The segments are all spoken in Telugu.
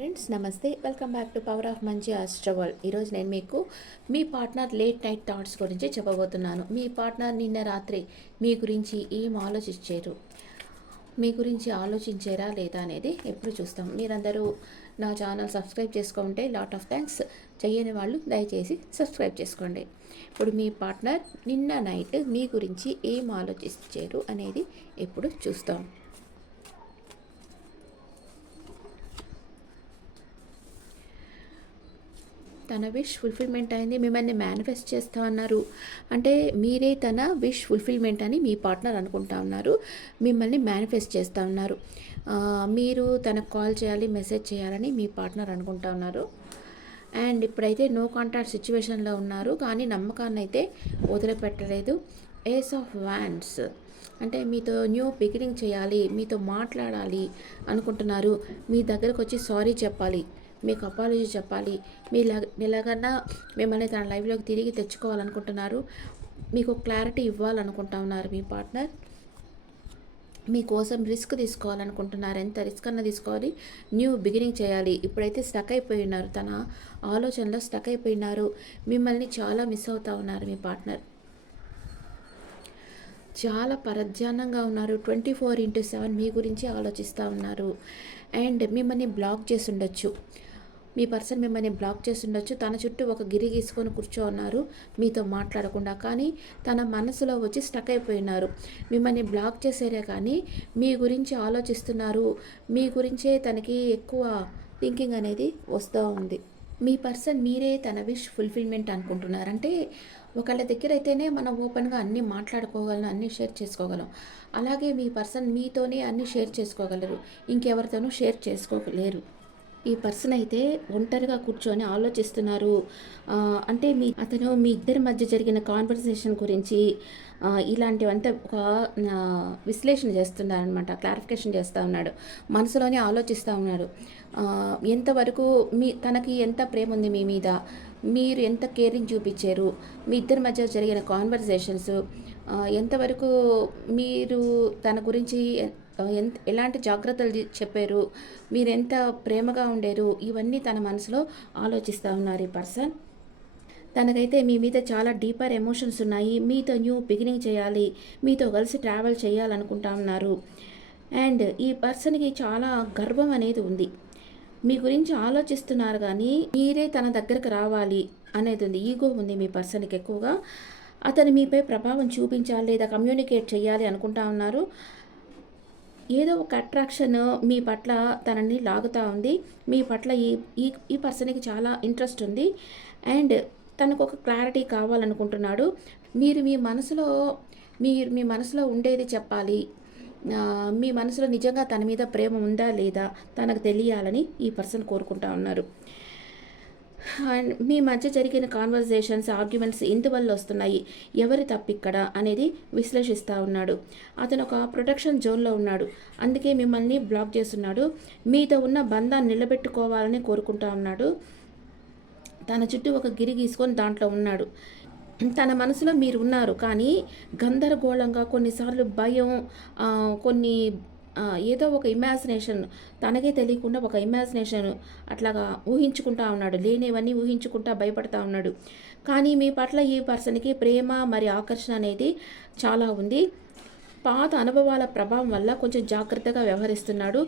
ఫ్రెండ్స్ నమస్తే, welcome back to power of మంచి ఆస్ట్రవల్. ఈరోజు నేను మీకు మీ పార్ట్నర్ లేట్ నైట్ థాట్స్ గురించి చెప్పబోతున్నాను. మీ పార్ట్నర్ నిన్న రాత్రి మీ గురించి ఏం ఆలోచించారు, మీ గురించి ఆలోచించారా లేదా అనేది ఎప్పుడు చూస్తాం. మీరందరూ నా ఛానల్ సబ్స్క్రైబ్ చేసుకుంటే లాట్ ఆఫ్ థ్యాంక్స్. చేయని వాళ్ళు దయచేసి సబ్స్క్రైబ్ చేసుకోండి. ఇప్పుడు మీ పార్ట్నర్ నిన్న నైట్ మీ గురించి ఏం ఆలోచించారు అనేది ఎప్పుడు చూస్తాం. తన విష్ ఫుల్ఫిల్మెంట్ అయింది, మిమ్మల్ని మేనిఫెస్ట్ చేస్తూ ఉన్నారు. అంటే మీరే తన విష్ ఫుల్ఫిల్మెంట్ అని మీ పార్ట్నర్ అనుకుంటా ఉన్నారు. మిమ్మల్ని మేనిఫెస్ట్ చేస్తూ ఉన్నారు. మీరు తనకు కాల్ చేయాలి, మెసేజ్ చేయాలని మీ పార్ట్నర్ అనుకుంటా ఉన్నారు. అండ్ ఇప్పుడైతే నో కాంటాక్ట్ సిచ్యువేషన్లో ఉన్నారు, కానీ నమ్మకాన్ని అయితే వదిలిపెట్టలేదు. ఏస్ ఆఫ్ వ్యాండ్స్ అంటే మీతో న్యూ బిగినింగ్ చేయాలి, మీతో మాట్లాడాలి అనుకుంటున్నారు. మీ దగ్గరకు వచ్చి సారీ చెప్పాలి, మీకు అపాలజీ చెప్పాలి, ఎలాగన్నా మిమ్మల్ని తన లైఫ్లోకి తిరిగి తెచ్చుకోవాలనుకుంటున్నారు. మీకు క్లారిటీ ఇవ్వాలనుకుంటా ఉన్నారు మీ పార్ట్నర్. మీకోసం రిస్క్ తీసుకోవాలనుకుంటున్నారు. ఎంత రిస్క్ అన్నా తీసుకోవాలి, న్యూ బిగినింగ్ చేయాలి. ఇప్పుడైతే స్టక్ అయిపోయి ఉన్నారు, తన ఆలోచనలో స్టక్ అయిపోయి ఉన్నారు. మిమ్మల్ని చాలా మిస్ అవుతూ ఉన్నారు మీ పార్ట్నర్. చాలా పరధ్యానంగా ఉన్నారు. 24/7 మీ గురించి ఆలోచిస్తూ ఉన్నారు. అండ్ మిమ్మల్ని బ్లాక్ చేసి ఉండొచ్చు, మీ పర్సన్ మిమ్మల్ని బ్లాక్ చేసి ఉండొచ్చు. తన చుట్టూ ఒక గిరి గీసుకొని ఉన్నారు మీతో మాట్లాడకుండా. కానీ తన మనసులో వచ్చి స్టక్ అయిపోయినారు. మిమ్మల్ని బ్లాక్ చేసేరే కానీ మీ గురించి ఆలోచిస్తున్నారు. మీ గురించే తనకి ఎక్కువ థింకింగ్ అనేది వస్తూ ఉంది. మీ పర్సన్ మీరే తన విష్ ఫుల్ఫిల్మెంట్ అనుకుంటున్నారు. అంటే ఒకళ్ళ దగ్గర అయితేనే మనం ఓపెన్గా అన్నీ మాట్లాడుకోగలం, అన్నీ షేర్ చేసుకోగలం. అలాగే మీ పర్సన్ మీతోనే అన్నీ షేర్ చేసుకోగలరు, ఇంకెవరితోనూ షేర్ చేసుకోలేరు. ఈ పర్సన్ అయితే ఒంటరిగా కూర్చొని ఆలోచిస్తున్నారు. అంటే అతను మీ ఇద్దరి మధ్య జరిగిన కాన్వర్సేషన్ గురించి ఇలాంటివంతా ఒక విశ్లేషణ చేస్తున్నాడు అనమాట, క్లారిఫికేషన్ చేస్తూ ఉన్నాడు. మనసులోనే ఆలోచిస్తూ ఉన్నాడు. ఎంతవరకు తనకి ఎంత ప్రేమ ఉంది మీ మీద, మీరు ఎంత కేరింగ్ చూపించారు, మీ ఇద్దరి మధ్య జరిగిన కాన్వర్సేషన్స్ ఎంతవరకు మీరు తన గురించి ఎలాంటి జాగ్రత్తలు చెప్పారు, మీరెంత ప్రేమగా ఉండేరు, ఇవన్నీ తన మనసులో ఆలోచిస్తూ ఉన్నారు ఈ పర్సన్. తనకైతే మీ మీద చాలా డీపర్ ఎమోషన్స్ ఉన్నాయి. మీతో న్యూ బిగినింగ్ చేయాలి, మీతో కలిసి ట్రావెల్ చేయాలనుకుంటా ఉన్నారు. అండ్ ఈ పర్సన్కి చాలా గర్వం అనేది ఉంది. మీ గురించి ఆలోచిస్తున్నారు, కానీ మీరే తన దగ్గరకు రావాలి అనేది ఉంది. ఈగో ఉంది మీ పర్సన్కి ఎక్కువగా. అతను మీపై ప్రభావం చూపించాలి లేదా కమ్యూనికేట్ చేయాలి అనుకుంటా ఉన్నారు. ఏదో ఒక అట్రాక్షన్ మీ పట్ల తనని లాగుతూ ఉంది. మీ పట్ల ఈ పర్సన్కి చాలా ఇంట్రెస్ట్ ఉంది. అండ్ తనకు ఒక క్లారిటీ కావాలనుకుంటున్నాడు. మీరు మీ మనసులో ఉండేది చెప్పాలి. మీ మనసులో నిజంగా తన మీద ప్రేమ ఉందా లేదా తనకు తెలియాలని ఈ పర్సన్ కోరుకుంటా ఉన్నారు. అండ్ మీ మధ్య జరిగిన కాన్వర్జేషన్స్, ఆర్గ్యుమెంట్స్ ఎందువల్ల వస్తున్నాయి, ఎవరి తప్పిక్కడ అనేది విశ్లేషిస్తూ ఉన్నాడు. అతను ఒక ప్రొటెక్షన్ జోన్లో ఉన్నాడు, అందుకే మిమ్మల్ని బ్లాక్ చేస్తున్నాడు. మీతో ఉన్న బంధాన్ని నిలబెట్టుకోవాలని కోరుకుంటా ఉన్నాడు. తన చుట్టూ ఒక గిరి గీసుకొని దాంట్లో ఉన్నాడు. తన మనసులో మీరు ఉన్నారు, కానీ గందరగోళంగా, కొన్నిసార్లు భయం, కొన్ని ఏదో ఒక ఇమాజినేషన్, తనకే తెలియకుండా ఒక ఇమాజినేషన్ అట్లాగా ఊహించుకుంటా ఉన్నాడు. లేనివన్నీ ఊహించుకుంటా భయపడతా ఉన్నాడు. కానీ మీ పట్ల ఈ పర్సన్కి ప్రేమ మరి ఆకర్షణ అనేది చాలా ఉంది. పాత అనుభవాల ప్రభావం వల్ల కొంచెం జాగ్రత్తగా వ్యవహరిస్తున్నాడు.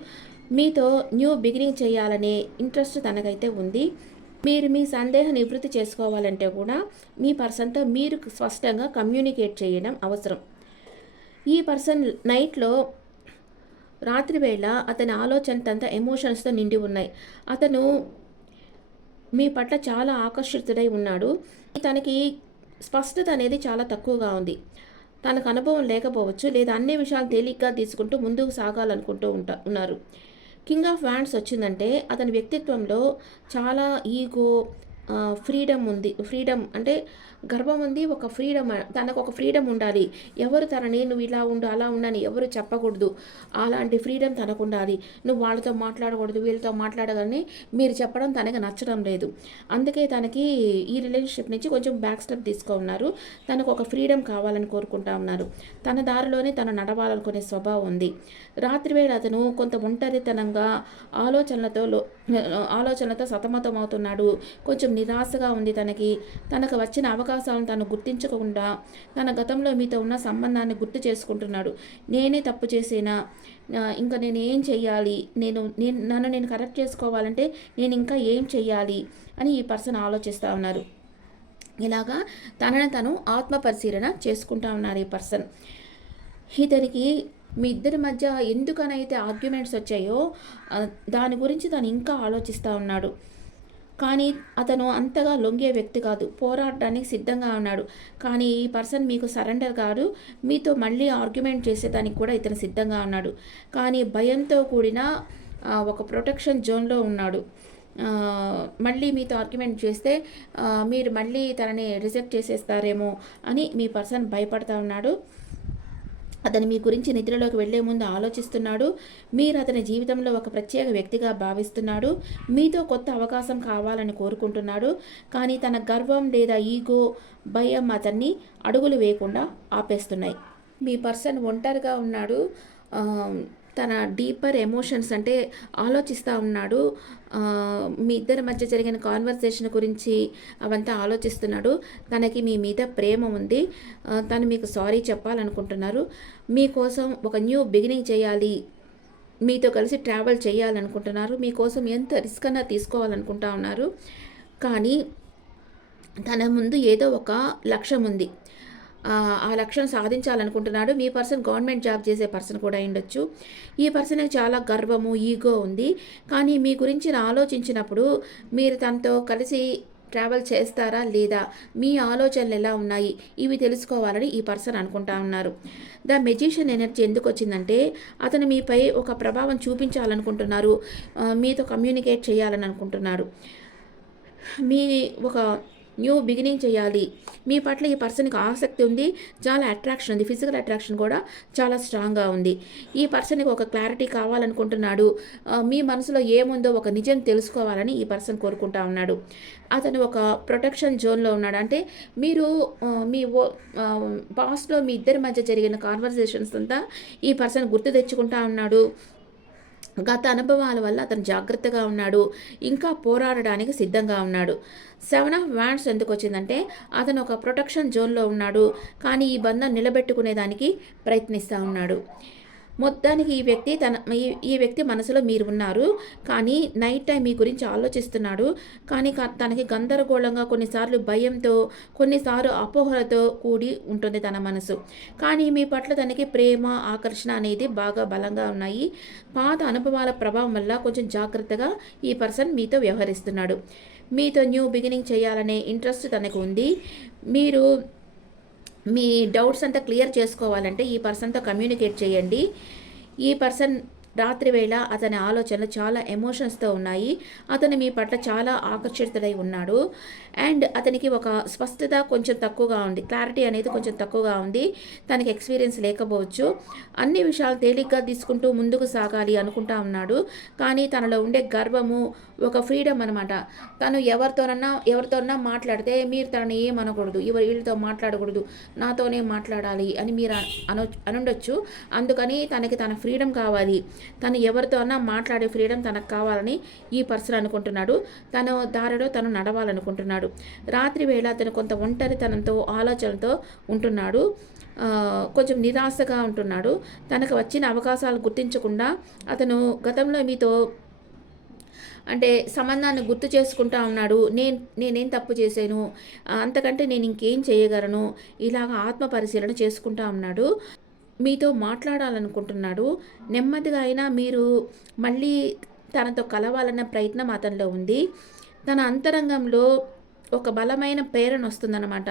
మీతో న్యూ బిగినింగ్ చేయాలనే ఇంట్రెస్ట్ తనకైతే ఉంది. మీరు మీ సందేహ నివృత్తి చేసుకోవాలంటే కూడా మీ పర్సన్తో మీరు స్పష్టంగా కమ్యూనికేట్ చేయడం అవసరం. ఈ పర్సన్ నైట్లో, రాత్రి వేళ అతని ఆలోచనతంతా ఎమోషన్స్తో నిండి ఉన్నాయి. అతను మీ పట్ల చాలా ఆకర్షితుడై ఉన్నాడు. తనకి స్పష్టత అనేది చాలా తక్కువగా ఉంది. తనకు అనుభవం లేకపోవచ్చు, లేదా అన్ని విషయాలు తేలిగ్గా తీసుకుంటూ ముందుకు సాగాలనుకుంటూ ఉన్నారు. కింగ్ ఆఫ్ వ్యాండ్స్ వచ్చిందంటే అతని వ్యక్తిత్వంలో చాలా ఈగో, ఫ్రీడమ్ ఉంది. ఫ్రీడమ్ అంటే గర్వం ఉంది. ఒక ఫ్రీడమ్, తనకు ఒక ఫ్రీడమ్ ఉండాలి. ఎవరు తనని నువ్వు ఇలా ఉండు, అలా ఉండు అని ఎవరు చెప్పకూడదు. అలాంటి ఫ్రీడమ్ తనకుండాలి. నువ్వు వాళ్ళతో మాట్లాడకూడదు, వీళ్ళతో మాట్లాడగలని మీరు చెప్పడం తనకి నచ్చడం లేదు. అందుకే తనకి ఈ రిలేషన్‌షిప్ నుంచి కొంచెం బ్యాక్ స్టెప్ ఉన్నారు. తనకు ఒక ఫ్రీడమ్ కావాలని కోరుకుంటా ఉన్నారు. తన దారిలోనే తను నడవాలనుకునే స్వభావం ఉంది. రాత్రివేళ అతను కొంత ఒంటరితనంగా ఆలోచనలతో ఆలోచనలతో సతమతమవుతున్నాడు. కొంచెం నిరాశగా ఉంది తనకి. తనకు వచ్చిన అవకాశాలను తను గుర్తించకుండా తన గతంలో మీతో ఉన్న సంబంధాన్ని గుర్తు చేసుకుంటున్నాడు. నేనే తప్పు చేసేనా, ఇంకా నేను ఏం చెయ్యాలి, నన్ను నేను కరెక్ట్ చేసుకోవాలంటే నేను ఇంకా ఏం చెయ్యాలి అని ఈ పర్సన్ ఆలోచిస్తూ ఉన్నారు. ఇలాగా తనని తను ఆత్మ పరిశీలన చేసుకుంటా ఉన్నారు ఈ పర్సన్. ఇతనికి మీ ఇద్దరి మధ్య ఎందుకనైతే ఆర్గ్యుమెంట్స్ వచ్చాయో దాని గురించి తను ఇంకా ఆలోచిస్తూ ఉన్నాడు. కానీ అతను అంతగా లొంగే వ్యక్తి కాదు. పోరాడడానికి సిద్ధంగా ఉన్నాడు. కానీ ఈ పర్సన్ మీకు సరెండర్ కాదు. మీతో మళ్ళీ ఆర్గ్యుమెంట్ చేసేదానికి కూడా ఇతను సిద్ధంగా ఉన్నాడు. కానీ భయంతో కూడిన ఒక ప్రొటెక్షన్ జోన్లో ఉన్నాడు. మళ్ళీ మీతో ఆర్గ్యుమెంట్ చేస్తే మీరు మళ్ళీ తనని రిజెక్ట్ చేసేస్తారేమో అని మీ పర్సన్ భయపడతా ఉన్నాడు. అతను మీ గురించి నిద్రలోకి వెళ్లే ముందు ఆలోచిస్తున్నాడు. మీరు అతని జీవితంలో ఒక ప్రత్యేక వ్యక్తిగా భావిస్తున్నాడు. మీతో కొత్త అవకాశం కావాలని కోరుకుంటున్నాడు. కానీ తన గర్వం లేదా ఈగో, భయం అతన్ని అడుగులు వేయకుండా ఆపేస్తున్నాయి. మీ పర్సన్ ఒంటరిగా ఉన్నాడు. తన డీపర్ ఎమోషన్స్ అంటే ఆలోచిస్తూ ఉన్నాడు. మీ ఇద్దరి మధ్య జరిగిన కాన్వర్సేషన్ గురించి అవంతా ఆలోచిస్తున్నాడు. తనకి మీ మీద ప్రేమ ఉంది. తను మీకు సారీ చెప్పాలనుకుంటున్నారు. మీకోసం ఒక న్యూ బిగినింగ్ చేయాలి, మీతో కలిసి ట్రావెల్ చేయాలనుకుంటున్నారు. మీకోసం ఎంత రిస్క్ అన్నా తీసుకోవాలనుకుంటా ఉన్నారు. కానీ తన ముందు ఏదో ఒక లక్ష్యం ఉంది. ఆ లక్ష్యం సాధించాలనుకుంటున్నాడు. మీ పర్సన్ గవర్నమెంట్ జాబ్ చేసే పర్సన్ కూడా ఉండొచ్చు. ఈ పర్సన్కి చాలా గర్వము, ఈగో ఉంది. కానీ మీ గురించి ఆలోచించినప్పుడు మీరు తనతో కలిసి ట్రావెల్ చేస్తారా లేదా, మీ ఆలోచనలు ఎలా ఉన్నాయి, ఇవి తెలుసుకోవాలని ఈ పర్సన్ అనుకుంటా ఉన్నారు. ద మెజిషియన్ ఎనర్జీ ఎందుకు వచ్చిందంటే అతను మీపై ఒక ప్రభావం చూపించాలనుకుంటున్నారు. మీతో కమ్యూనికేట్ చేయాలని అనుకుంటున్నారు. మీ ఒక న్యూ బిగినింగ్ చేయాలి. మీ పట్ల ఈ పర్సన్కి ఆసక్తి ఉంది. చాలా అట్రాక్షన్ ఉంది. ఫిజికల్ అట్రాక్షన్ కూడా చాలా స్ట్రాంగ్గా ఉంది. ఈ పర్సన్కి ఒక క్లారిటీ కావాలనుకుంటున్నాడు. మీ మనసులో ఏముందో ఒక నిజం తెలుసుకోవాలని ఈ పర్సన్ కోరుకుంటా ఉన్నాడు. అతను ఒక ప్రొటెక్షన్ జోన్లో ఉన్నాడు. అంటే మీరు మీ పాస్ట్లో మీ ఇద్దరి మధ్య జరిగిన కాన్వర్జేషన్స్ అంతా ఈ పర్సన్ గుర్తు తెచ్చుకుంటా ఉన్నాడు. గత అనుభవాల వల్ల అతను జాగ్రత్తగా ఉన్నాడు. ఇంకా పోరాడడానికి సిద్ధంగా ఉన్నాడు. 7 ఆఫ్ వ్యాండ్స్ ఎందుకు వచ్చిందంటే అతను ఒక ప్రొటెక్షన్ జోన్లో ఉన్నాడు. కానీ ఈ బంధం నిలబెట్టుకునేదానికి ప్రయత్నిస్తూ ఉన్నాడు. మొత్తానికి ఈ వ్యక్తి మనసులో మీరు ఉన్నారు. కానీ నైట్ టైం మీ గురించి ఆలోచిస్తున్నాడు. కానీ తనకి గందరగోళంగా, కొన్నిసార్లు భయంతో, కొన్నిసార్లు అపోహలతో కూడి ఉంటుంది తన మనసు. కానీ మీ పట్ల తనకి ప్రేమ, ఆకర్షణ అనేది బాగా బలంగా ఉన్నాయి. పాత అనుభవాల ప్రభావం వల్ల కొంచెం జాగ్రత్తగా ఈ పర్సన్ మీతో వ్యవహరిస్తున్నాడు. మీతో న్యూ బిగినింగ్ చేయాలనే ఇంట్రెస్ట్ తనకు ఉంది. మీరు మీ డౌట్స్ అంతా క్లియర్ చేసుకోవాలంటే ఈ పర్సన్తో కమ్యూనికేట్ చేయండి. ఈ పర్సన్ రాత్రివేళ అతని ఆలోచనలు చాలా ఎమోషన్స్తో ఉన్నాయి. అతను మీ పట్ల చాలా ఆకర్షితుడై ఉన్నాడు. అండ్ అతనికి ఒక స్పష్టత కొంచెం తక్కువగా ఉంది. క్లారిటీ అనేది కొంచెం తక్కువగా ఉంది. తనకి ఎక్స్పీరియన్స్ లేకపోవచ్చు. అన్ని విషయాలు తేలిగ్గా తీసుకుంటూ ముందుకు సాగాలి అనుకుంటా ఉన్నాడు. కానీ తనలో ఉండే గర్వము, ఒక ఫ్రీడమ్ అనమాట. తను ఎవరితోనన్నా మాట్లాడితే మీరు తనని ఏమనకూడదు, వీళ్ళతో మాట్లాడకూడదు, నాతోనే మాట్లాడాలి అని మీరు అనుండొచ్చు. అందుకని తనకి తన ఫ్రీడమ్ కావాలి. తను ఎవరితో అన్నా మాట్లాడే ఫ్రీడమ్ తనకు కావాలని ఈ పర్సన్ అనుకుంటున్నాడు. తను దారిలో తను నడవాలనుకుంటున్నాడు. రాత్రి వేళ అతను కొంత ఒంటరితనంతో, ఆలోచనలతో ఉంటున్నాడు. కొంచెం నిరాశగా ఉంటున్నాడు. తనకు వచ్చిన అవకాశాలు గుర్తించకుండా అతను గతంలో మీతో అంటే సంబంధాన్ని గుర్తు చేసుకుంటా ఉన్నాడు. నేనేం తప్పు చేశాను, అంతకంటే నేను ఇంకేం చేయగలను, ఇలాగ ఆత్మ పరిశీలన చేసుకుంటా ఉన్నాడు. మీతో మాట్లాడాలనుకుంటున్నాడు. నెమ్మదిగా అయినా మీరు మళ్ళీ తనతో కలవాలన్న ప్రయత్నం అతనిలో ఉంది. తన అంతరంగంలో ఒక బలమైన ప్రేరణ వస్తుందన్నమాట.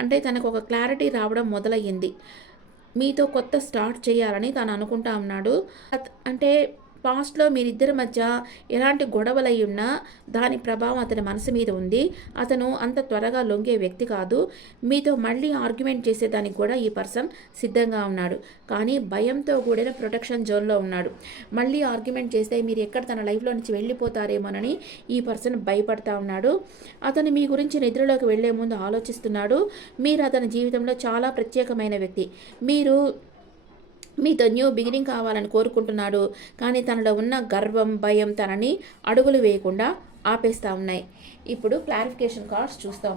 అంటే తనకు ఒక క్లారిటీ రావడం మొదలయ్యింది. మీతో కొత్త స్టార్ట్ చేయాలని తను అనుకుంటా ఉన్నాడు. అంటే పాస్ట్‌లో మీరిద్దరి మధ్య ఎలాంటి గొడవలయ్యి ఉన్నా దాని ప్రభావం అతని మనసు మీద ఉంది. అతను అంత త్వరగా లొంగే వ్యక్తి కాదు. మీతో మళ్ళీ ఆర్గ్యుమెంట్ చేసేదానికి కూడా ఈ పర్సన్ సిద్ధంగా ఉన్నాడు. కానీ భయంతో కూడిన ప్రొటెక్షన్ జోన్‌లో ఉన్నాడు. మళ్ళీ ఆర్గ్యుమెంట్ చేస్తే మీరు ఎక్కడ తన లైఫ్‌లో నుంచి వెళ్ళిపోతారేమోనని ఈ పర్సన్ భయపడతా ఉన్నాడు. అతను మీ గురించి నిద్రలోకి వెళ్లే ముందు ఆలోచిస్తున్నాడు. మీరు అతని జీవితంలో చాలా ప్రత్యేకమైన వ్యక్తి. మీతో న్యూ బిగినింగ్ కావాలని కోరుకుంటున్నాడు. కానీ తనలో ఉన్న గర్వం, భయం తనని అడుగులు వేయకుండా ఆపేస్తూ ఉన్నాయి. ఇప్పుడు క్లారిఫికేషన్ కార్డ్స్ చూస్తాం.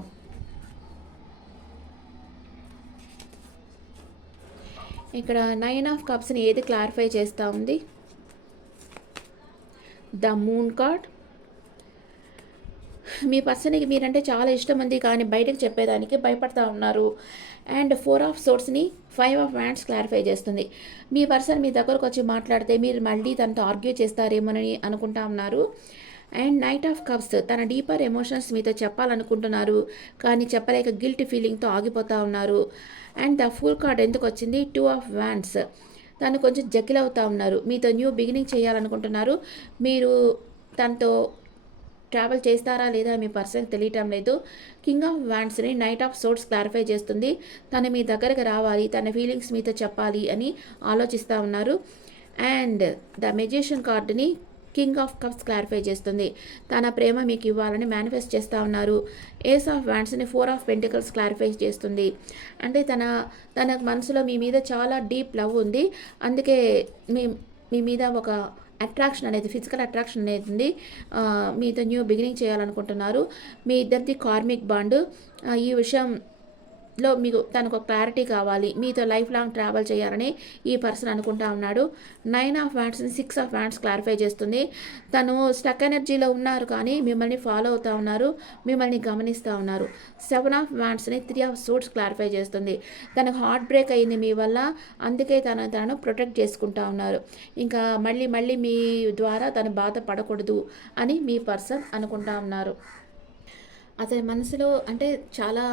ఇక్కడ 9 ఆఫ్ కప్స్ని ఏది క్లారిఫై చేస్తూ ఉంది? The moon card. మీ పర్సన్కి మీరంటే చాలా ఇష్టం ఉంది, కానీ బయటకు చెప్పేదానికి భయపడతా ఉన్నారు. అండ్ 4 ఆఫ్ సోర్స్ని 5 ఆఫ్ వ్యాండ్స్ క్లారిఫై చేస్తుంది. మీ పర్సన్ మీ దగ్గరకు వచ్చి మాట్లాడితే మీరు మళ్ళీ తనతో ఆర్గ్యూ చేస్తారేమోనని అనుకుంటా ఉన్నారు. అండ్ నైట్ ఆఫ్ కప్స్ తన డీపర్ ఎమోషన్స్ మీతో చెప్పాలనుకుంటున్నారు, కానీ చెప్పలేక గిల్ట్ ఫీలింగ్తో ఆగిపోతూ ఉన్నారు. అండ్ ద ఫుల్ కార్డ్ ఎందుకు వచ్చింది? 2 ఆఫ్ వ్యాండ్స్. తను కొంచెం జకిల్ అవుతూ ఉన్నారు. మీతో న్యూ బిగినింగ్ చేయాలనుకుంటున్నారు. మీరు తనతో ట్రావెల్ చేస్తారా లేదా మీ పర్సన్ తెలియటం లేదు. కింగ్ ఆఫ్ వ్యాండ్స్ని నైట్ ఆఫ్ సోర్ట్స్ క్లారిఫై చేస్తుంది. తను మీ దగ్గరకు రావాలి, తన ఫీలింగ్స్ మీతో చెప్పాలి అని ఆలోచిస్తూ ఉన్నారు. అండ్ ద మెజిషియన్ కార్డుని కింగ్ ఆఫ్ కప్స్ క్లారిఫై చేస్తుంది. తన ప్రేమ మీకు ఇవ్వాలని మేనిఫెస్ట్ చేస్తూ ఉన్నారు. ఏస్ ఆఫ్ వ్యాండ్స్ని 4 ఆఫ్ పెంటికల్స్ క్లారిఫై చేస్తుంది. అంటే తన మనసులో మీ మీద చాలా డీప్ లవ్ ఉంది. అందుకే మీ మీద ఒక అట్రాక్షన్ అనేది, ఫిజికల్ అట్రాక్షన్ అనేది ఉంది. మీతో న్యూ బిగినింగ్ చేయాలనుకుంటున్నారు. మీ ఇద్దరిది కార్మిక్ బాండ్. ఈ విషయంలో మీకు తనకు క్లారిటీ కావాలి. మీతో లైఫ్ లాంగ్ ట్రావెల్ చేయాలని ఈ పర్సన్ అనుకుంటా ఉన్నాడు. 9 ఆఫ్ వ్యాండ్స్ని 6 ఆఫ్ వ్యాండ్స్ క్లారిఫై చేస్తుంది. తను స్టక్ ఎనర్జీలో ఉన్నారు, కానీ మిమ్మల్ని ఫాలో అవుతూ ఉన్నారు, మిమ్మల్ని గమనిస్తూ ఉన్నారు. 7 ఆఫ్ వ్యాండ్స్ని 3 ఆఫ్ సూట్స్ క్లారిఫై చేస్తుంది. తనకు హార్ట్ బ్రేక్ అయింది మీ వల్ల, అందుకే తను ప్రొటెక్ట్ చేసుకుంటా ఉన్నారు. ఇంకా మళ్ళీ మీ ద్వారా తను బాధపడకూడదు అని మీ పర్సన్ అనుకుంటా ఉన్నారు. అతని మనసులో అంటే చాలా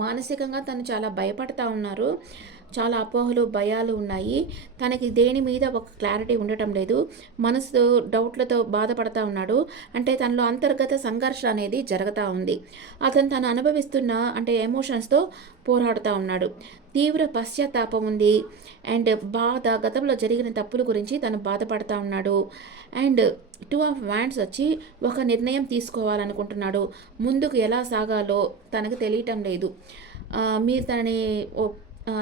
మానసికంగా తను చాలా భయపడతా ఉన్నారు. చాలా అపోహలు, భయాలు ఉన్నాయి. తనకి దేని మీద ఒక క్లారిటీ ఉండటం లేదు. మనసు డౌట్లతో బాధపడతా ఉన్నాడు. అంటే తనలో అంతర్గత సంఘర్షణ అనేది జరుగుతూ ఉంది. తను అనుభవిస్తున్న అంటే ఎమోషన్స్తో పోరాడుతూ ఉన్నాడు. తీవ్ర పశ్చాత్తాపం ఉంది. అండ్ బాధ, గతంలో జరిగిన తప్పుల గురించి తను బాధపడతా ఉన్నాడు. అండ్ 2 ఆఫ్ వ్యాండ్స్ వచ్చి ఒక నిర్ణయం తీసుకోవాలనుకుంటున్నాడు. ముందుకు ఎలా సాగాలో తనకు తెలియటం లేదు. మీరు తనని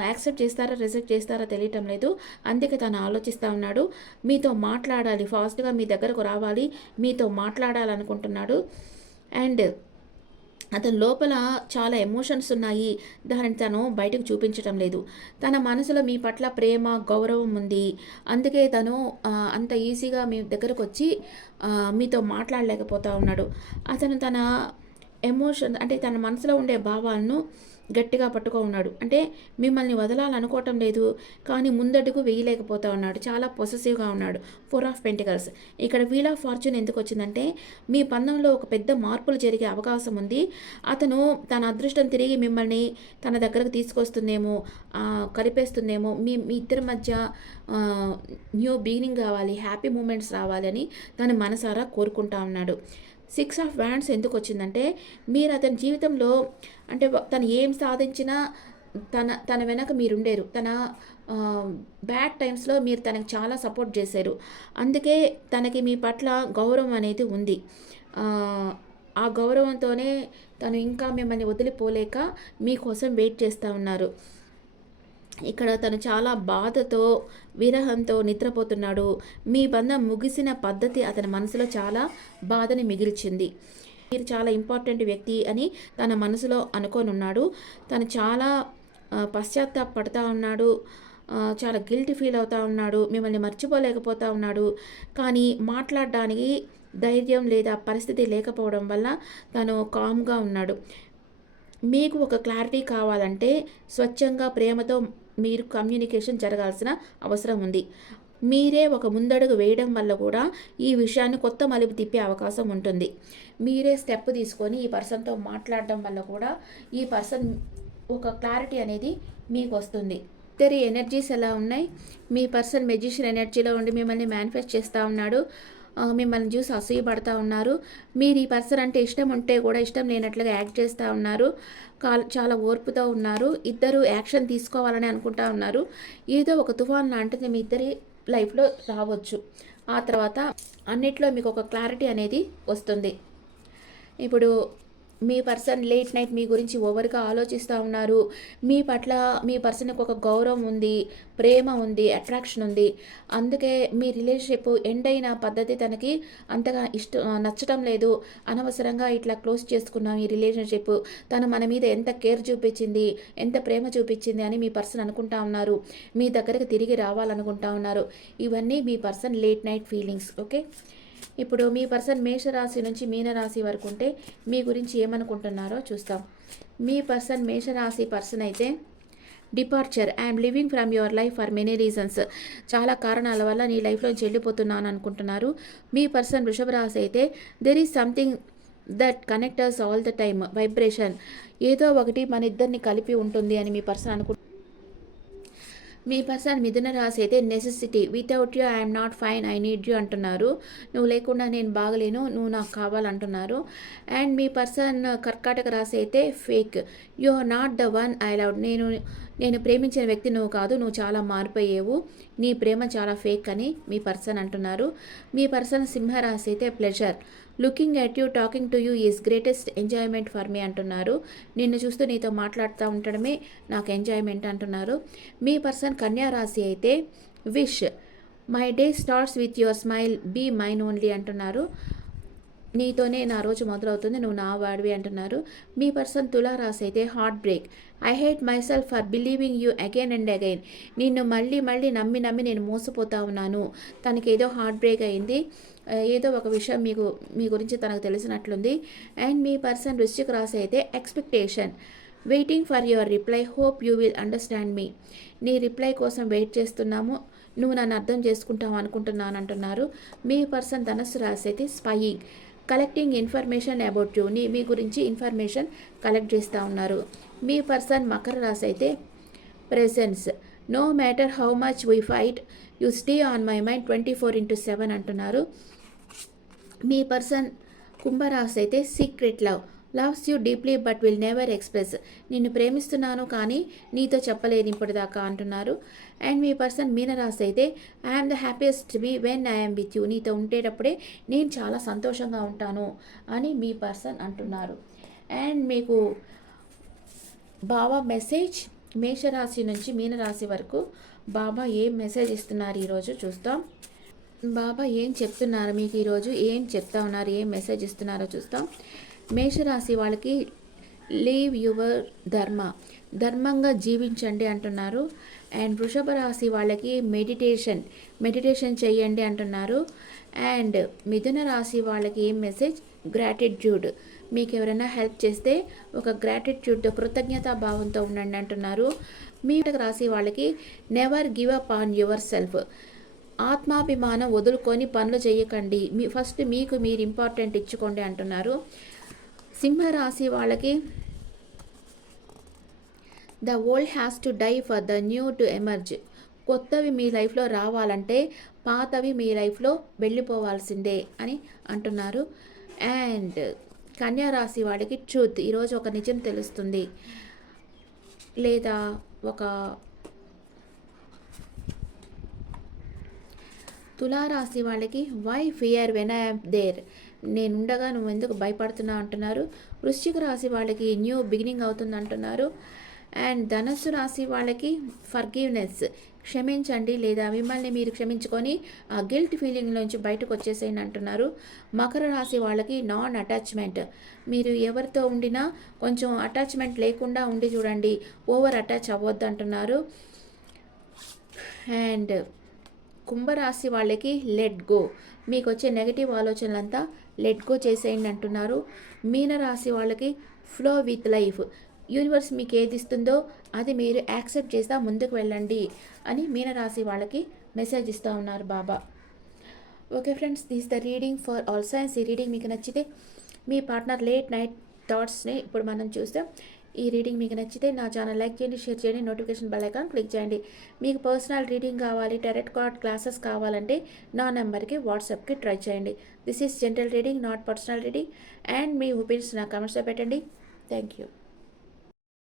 యాక్సెప్ట్ చేస్తారా, రిజెక్ట్ చేస్తారా తెలియటం లేదు. అందుకే తను ఆలోచిస్తూ ఉన్నాడు. మీతో మాట్లాడాలి, ఫాస్ట్గా మీ దగ్గరకు రావాలి, మీతో మాట్లాడాలనుకుంటున్నాడు. అండ్ అతని లోపల చాలా ఎమోషన్స్ ఉన్నాయి. దానిని తను బయటకు చూపించటం లేదు. తన మనసులో మీ పట్ల ప్రేమ, గౌరవం ఉంది. అందుకే తను అంత ఈజీగా మీ దగ్గరకు వచ్చి మీతో మాట్లాడలేకపోతూ ఉన్నాడు. అతను తన ఎమోషన్ అంటే తన మనసులో ఉండే భావాలను గట్టిగా పట్టుకో ఉన్నాడు. అంటే మిమ్మల్ని వదలాలనుకోవటం లేదు, కానీ ముందడుగు వేయలేకపోతా ఉన్నాడు. చాలా పొసెసివ్గా ఉన్నాడు. 4 ఆఫ్ పెంటికల్స్. ఇక్కడ వీల్ ఆఫ్ ఫార్చ్యూన్ ఎందుకు వచ్చిందంటే మీ బంధంలో ఒక పెద్ద మార్పులు జరిగే అవకాశం ఉంది. అతను తన అదృష్టం తిరిగి మిమ్మల్ని తన దగ్గరకు తీసుకొస్తుందేమో, కలిపేస్తుందేమో. మీ ఇద్దరి మధ్య న్యూ బిగినింగ్ కావాలి, హ్యాపీ మూమెంట్స్ రావాలని తను మనసారా కోరుకుంటా ఉన్నాడు. 6 ఆఫ్ వ్యాండ్స్ ఎందుకు వచ్చిందంటే మీరు అతని జీవితంలో అంటే తను ఏం సాధించినా తన వెనక మీరుండేరు. తన బ్యాడ్ టైమ్స్లో మీరు తనకు చాలా సపోర్ట్ చేశారు. అందుకే తనకి మీ పట్ల గౌరవం అనేది ఉంది. ఆ గౌరవంతోనే తను ఇంకా మిమ్మల్ని వదిలిపోలేక మీకోసం వెయిట్ చేస్తూ ఉన్నారు. ఇక్కడ తను చాలా బాధతో, విరహంతో నిద్రపోతున్నాడు. మీ బంధం ముగిసిన పద్ధతి అతని మనసులో చాలా బాధని మిగిల్చింది. మీరు చాలా ఇంపార్టెంట్ వ్యక్తి అని తన మనసులో అనుకోనున్నాడు. తను చాలా పశ్చాత్తాపడుతూ ఉన్నాడు. చాలా గిల్టీ ఫీల్ అవుతూ ఉన్నాడు. మిమ్మల్ని మర్చిపోలేకపోతూ ఉన్నాడు. కానీ మాట్లాడడానికి ధైర్యం లేదా పరిస్థితి లేకపోవడం వల్ల తను కామ్గా ఉన్నాడు. మీకు ఒక క్లారిటీ కావాలంటే స్వచ్ఛంగా, ప్రేమతో మీరు కమ్యూనికేషన్ జరగాల్సిన అవసరం ఉంది. మీరే ఒక ముందడుగు వేయడం వల్ల కూడా ఈ విషయాన్ని కొత్త మలుపు తిప్పే అవకాశం ఉంటుంది. మీరే స్టెప్ తీసుకొని ఈ పర్సన్తో మాట్లాడడం వల్ల కూడా ఈ పర్సన్ ఒక క్లారిటీ అనేది మీకు వస్తుంది. ఇద్దరి ఎనర్జీస్ ఎలా ఉన్నాయి. మీ పర్సన్ మెజిషియన్ ఎనర్జీలో ఉండి మిమ్మల్ని మేనిఫెస్ట్ చేస్తూ ఉన్నాడు. మిమ్మల్ని చూసి అసూయపడతా ఉన్నారు. మీరు ఈ పర్సన్ అంటే ఇష్టం ఉంటే కూడా ఇష్టం లేనట్లుగా యాక్ట్ చేస్తూ ఉన్నారు. చాలా ఓర్పుతో ఉన్నారు. ఇద్దరు యాక్షన్ తీసుకోవాలని అనుకుంటా ఉన్నారు. ఏదో ఒక తుఫాన్ లాంటిది మీ ఇద్దరి లైఫ్లో రావచ్చు. ఆ తర్వాత అన్నిట్లో మీకు ఒక క్లారిటీ అనేది వస్తుంది. ఇప్పుడు మీ పర్సన్ లేట్ నైట్ మీ గురించి ఓవర్గా ఆలోచిస్తూ ఉన్నారు. మీ పట్ల మీ పర్సన్కి ఒక గౌరవం ఉంది, ప్రేమ ఉంది, అట్రాక్షన్ ఉంది. అందుకే మీ రిలేషన్షిప్ ఎండ్ అయిన పద్ధతి తనకి అంతగా నచ్చటం లేదు. అనవసరంగా ఇట్లా క్లోజ్ చేసుకున్నాం ఈ రిలేషన్షిప్, తను మన మీద ఎంత కేర్ చూపించింది, ఎంత ప్రేమ చూపించింది అని మీ పర్సన్ అనుకుంటా ఉన్నారు. మీ దగ్గరికి తిరిగి రావాలనుకుంటా ఉన్నారు. ఇవన్నీ మీ person late night feelings. Okay, ఇప్పుడు మీ పర్సన్ మేషరాశి నుంచి మీనరాశి వరకు ఉంటే మీ గురించి ఏమనుకుంటున్నారో చూస్తాం. మీ పర్సన్ మేషరాశి పర్సన్ అయితే departure, I'm living from your life for many reasons, చాలా కారణాల వల్ల నీ లైఫ్లోంచి వెళ్ళిపోతున్నాను అనుకుంటున్నారు. మీ పర్సన్ వృషభ రాశి అయితే there is something that connectors all the time, vibration, ఏదో ఒకటి మన ఇద్దరిని కలిపి ఉంటుంది అని మీ పర్సన్ అనుకుంటున్నారు. మీ పర్సన్ మిథున రాశి అయితే necessity, without you I'm not fine, I need you అంటున్నారు. నువ్వు లేకుండా నేను బాగలేను, నువ్వు నాకు కావాలంటున్నారు. అండ్ మీ పర్సన్ కర్కాటక రాశి అయితే fake, you are not the one I love, నేను ప్రేమించిన వ్యక్తి నువ్వు కాదు, నువ్వు చాలా మారిపోయేవు, నీ ప్రేమ చాలా ఫేక్ అని మీ పర్సన్ అంటున్నారు. మీ పర్సన్ సింహరాశి అయితే pleasure, looking at you, talking to you is greatest enjoyment for me అంటున్నారు. నిన్ను చూస్తూ నీతో మాట్లాడుతూ ఉండడమే నాకు ఎంజాయ్మెంట్ అంటున్నారు. మీ పర్సన్ కన్యా రాశి అయితే wish, my day starts with your smile, be mine only అంటున్నారు. నీతోనే నా రోజు మొదలవుతుంది, నువ్వు నా వాడివి అంటున్నారు. మీ పర్సన్ తులారాశి అయితే heart break, I hate my self for believing you again and again, నిన్ను మళ్ళీ మళ్ళీ నమ్మి నేను మోసపోతా ఉన్నాను. తనకి ఏదో హార్ట్ బ్రేక్ అయింది, ఏదో ఒక విషయం మీ గురించి తనకు తెలిసినట్లుంది. అండ్ మీ పర్సన్ వృశ్చిక రాశి అయితే expectation, waiting for your reply, hope you will understand me, నీ రిప్లై కోసం వెయిట్ చేస్తున్నాము, నువ్వు నన్ను అర్థం చేసుకుంటావు అనుకుంటున్నాను అంటున్నారు. మీ పర్సన్ ధనస్సు రాశి అయితే spying, collecting information about you, మీ గురించి ఇన్ఫర్మేషన్ కలెక్ట్ చేస్తూ ఉన్నారు. మీ పర్సన్ మకర రాశి అయితే presence, no matter how much we fight you stay on my mind 24/7 అంటున్నారు. మీ పర్సన్ కుంభరాశి అయితే secret love, loves you deeply but will never express, నిన్ను ప్రేమిస్తున్నాను కానీ నీతో చెప్పలేను ఇప్పటిదాకా అంటున్నారు. అండ్ మీ పర్సన్ మీనరాశి అయితే I'm the happiest me when I'm with you, నీతో ఉండేటప్పుడే నేను చాలా సంతోషంగా ఉంటాను అని మీ పర్సన్ అంటున్నారు. అండ్ మీకు బాబా మెసేజ్ మేషరాశి నుంచి మీనరాశి వరకు బాబా ఏం మెసేజ్ ఇస్తున్నారు ఈరోజు చూస్తాం. బాబా ఏం చెప్తున్నారు మీకు ఈరోజు, ఏం చెప్తా ఉన్నారు, ఏం మెసేజ్ ఇస్తున్నారో చూస్తాం. మేషరాశి వాళ్ళకి లీవ్ యువర్ ధర్మంగా జీవించండి అంటున్నారు. అండ్ వృషభ రాశి వాళ్ళకి మెడిటేషన్ చేయండి అంటున్నారు. అండ్ మిథున రాశి వాళ్ళకి ఏం మెసేజ్, గ్రాటిట్యూడ్, మీకు ఎవరైనా హెల్ప్ చేస్తే ఒక గ్రాటిట్యూడ్తో కృతజ్ఞతా భావంతో ఉండండి అంటున్నారు. మీ రాశి వాళ్ళకి never give up on your self, ఆత్మాభిమానం వదులుకొని పనులు చేయకండి, ఫస్ట్ మీకు మీరు ఇంపార్టెంట్ ఇచ్చుకోండి అంటున్నారు. సింహరాశి వాళ్ళకి the old has to die for the new to emerge, కొత్తవి మీ లైఫ్లో రావాలంటే పాతవి మీ లైఫ్లో వెళ్ళిపోవాల్సిందే అని అంటున్నారు. అండ్ కన్యా రాశి వాడికి ట్రూత్, ఈరోజు ఒక నిజం తెలుస్తుంది, లేదా ఒక తులారాశి వాళ్ళకి why fear when I am there, నేనుండగా నువ్వు ఎందుకు భయపడుతున్నావు అంటున్నారు. వృశ్చిక రాశి వాళ్ళకి న్యూ బిగినింగ్ అవుతుంది అంటున్నారు. అండ్ ధనస్సు రాశి వాళ్ళకి ఫర్గివ్నెస్, క్షమించండి లేదా మిమ్మల్ని మీరు క్షమించుకొని ఆ గిల్ట్ ఫీలింగ్ నుంచి బయటకు వచ్చేసేయండి అంటున్నారు. మకర రాశి వాళ్ళకి నాన్ అటాచ్మెంట్, మీరు ఎవరితో ఉండినా కొంచెం అటాచ్మెంట్ లేకుండా ఉండి చూడండి, ఓవర్ అటాచ్ అవ్వద్దు అంటున్నారు. అండ్ కుంభరాశి వాళ్ళకి లెట్ గో, మీకు వచ్చే నెగిటివ్ ఆలోచనలంతా లెట్ గో చేసేయండి అంటున్నారు. మీనరాశి వాళ్ళకి ఫ్లో విత్ లైఫ్, యూనివర్స్ మీకు ఏది ఇస్తుందో అది మీరు యాక్సెప్ట్ చేస్తా ముందుకు వెళ్ళండి అని మీనరాశి వాళ్ళకి మెసేజ్ ఇస్తూ ఉన్నారు బాబా. Okay friends, this the reading for all signs. ఈ రీడింగ్ మీకు నచ్చితే మీ పార్ట్నర్ లేట్ నైట్ థాట్స్ని ఇప్పుడు మనం చూస్తాం. ఈ రీడింగ్ మీకు నచ్చితే నా ఛానల్ లైక్ చేయండి, షేర్ చేయండి, నోటిఫికేషన్ బెల్ ఐకాన్ క్లిక్ చేయండి. మీకు పర్సనల్ రీడింగ్ కావాలి, టారట్ కార్డ్ క్లాసెస్ కావాలంటే నా నెంబర్కి వాట్సాప్కి ట్రై చేయండి. This is general reading, not personal reading. And మీ ఒపీనియన్స్ నా కామెంట్స్లో పెట్టండి. Thank you.